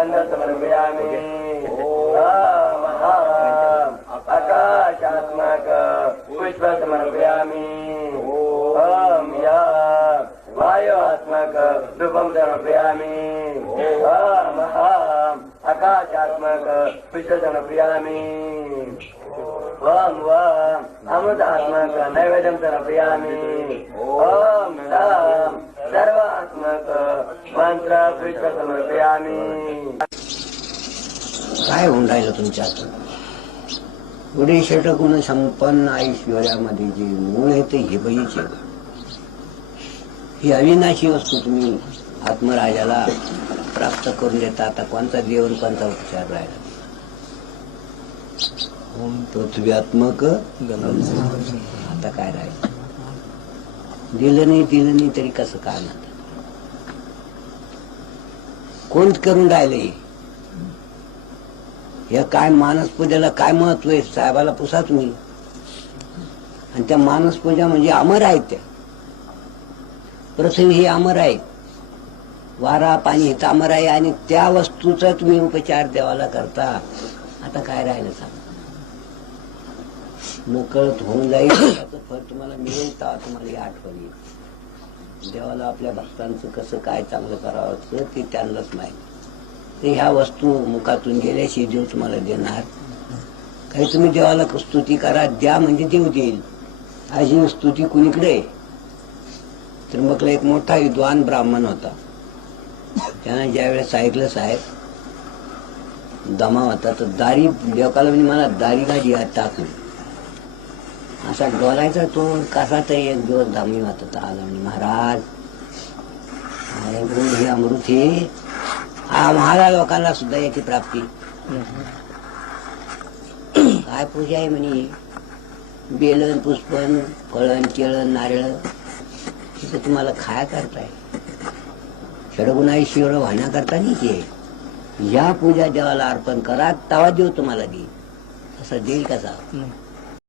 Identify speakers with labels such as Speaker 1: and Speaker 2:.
Speaker 1: गंध समर्पयामि आकाशात्मक पुष्प समर्पयामि ओम या वायुआत्मक धूपम समर्पयामि। ओम अहम आकाशात्मक पुष्प समर्पयामि ओम वम अमृतात्मक समर्पयामि। मंत्र
Speaker 2: काय होऊन राहिलं तुमच्यात? पुढे षटगुण संपन्न ऐश्वर्यामध्ये जे मूळ आहे ते हे बहीचे ही अविनाशी वस्तू तुम्ही आत्मराजाला प्राप्त करून देता आता कोणता जीवन कोणता उपचार राहिला? पृथ्व्यात्मक आता काय राहिलं? दिलं नाही दिलं नाही तरी कसं काय म्हणतात? कोण करून राहिले? या काय मानस पूजेला काय महत्त्व आहे? साहेबाला पुसा तुम्ही. आणि त्या मानस पूजा म्हणजे अमर आहेत त्या. पृथ्वी ही अमर आहे वारा पाणी हे तर अमर आहे आणि त्या वस्तूचा तुम्ही उपचार देवाला करता. आता काय राहिलं सांग? मोकळत होऊन जाईल. त्याचं फळ तुम्हाला मिळेल तेव्हा तुम्हाला ही आठवण येईल. देवाला आपल्या भक्तांचं कसं काय चांगलं करावं ते त्यांनाच माहिती. ते ह्या वस्तू मुखातून गेल्याशी देव तुम्हाला देणार. काही तुम्ही देवाला स्तुती करा द्या म्हणजे देव देईल. अशी स्तुती कुणीकडे? आहे? त्र्यंबकला एक मोठा विद्वान ब्राह्मण होता. त्यानं ज्यावेळेस ऐकलं साहेब दमा होता तर दारी देवकाला म्हणजे मला दारी गाडी टाकली असा डोलायचा तो कसा तरी एक दिवस धामी वाटत आला म्हणजे महाराज हे अमृत हे. आम्हाला लोकांना सुद्धा याची प्राप्ती. काय पूजा आहे म्हणे? बेलन पुष्पन फळण केळण नारळ तिथं तुम्हाला खाया करताय. षडगुणाई शिवळ वाहण्याकरता नाही ते या पूजा देवाला अर्पण करा तवा देव तुम्हाला देईल असं देईल कसा?